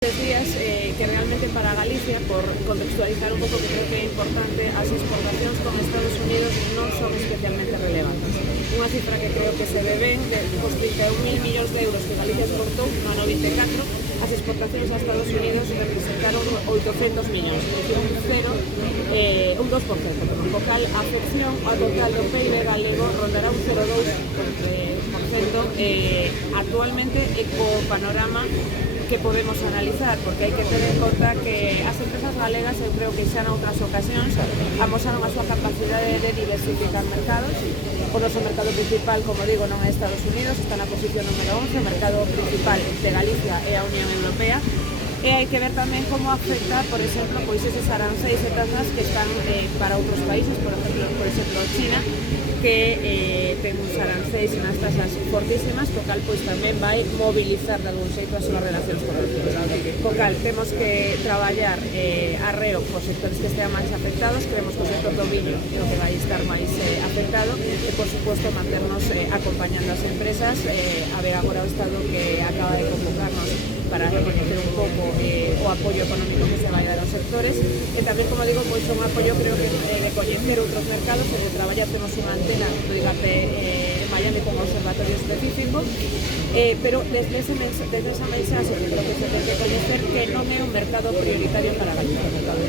Decías que realmente para Galicia, por contextualizar un pouco, que creo que é importante, as exportacións con Estados Unidos non son especialmente relevantes. Unha cifra que creo que se ve ben, que os 31.000 millóns de euros que Galicia exportou no ano 24, as exportacións a Estados Unidos representaron 800 millóns, é dicir, un 2%, co cal a afección ao total do PIB galego rondará un 0,2%, actualmente e co panorama que podemos analizar, porque hai que ter en conta que as empresas galegas, eu creo que xa noutras ocasións amosaron a súa capacidade de diversificar mercados. O noso mercado principal, como digo, non é Estados Unidos, está na posición número 11, o mercado principal de Galicia é a Unión Europea. E hai que ver tamén como afecta, por exemplo, pois eses aranceis e tasas que están para outros países, por exemplo, China, que ten uns aranceis e unhas tasas fortísimas, co cal pois tamén vai mobilizar de algún xeito as súas relacións comerciais. Co cal temos que traballar arreo cos sectores que estean máis afectados, creemos que o sector do viño é o que vai estar máis afectado e, por suposto, manternos acompañando as empresas, a ver agora o Estado que acaba de convocarnos para recoñecer un pouco o apoio económico que se vai dar aos sectores e tamén, como digo, pois un apoio creo que de coñecer outros mercados e de traballar. Temos unha antena do IGAP en Miami con un observatorio específico, pero desde esa mensaxe que creo que se ten que coñecer que non é un mercado prioritario para Galicia, o mercado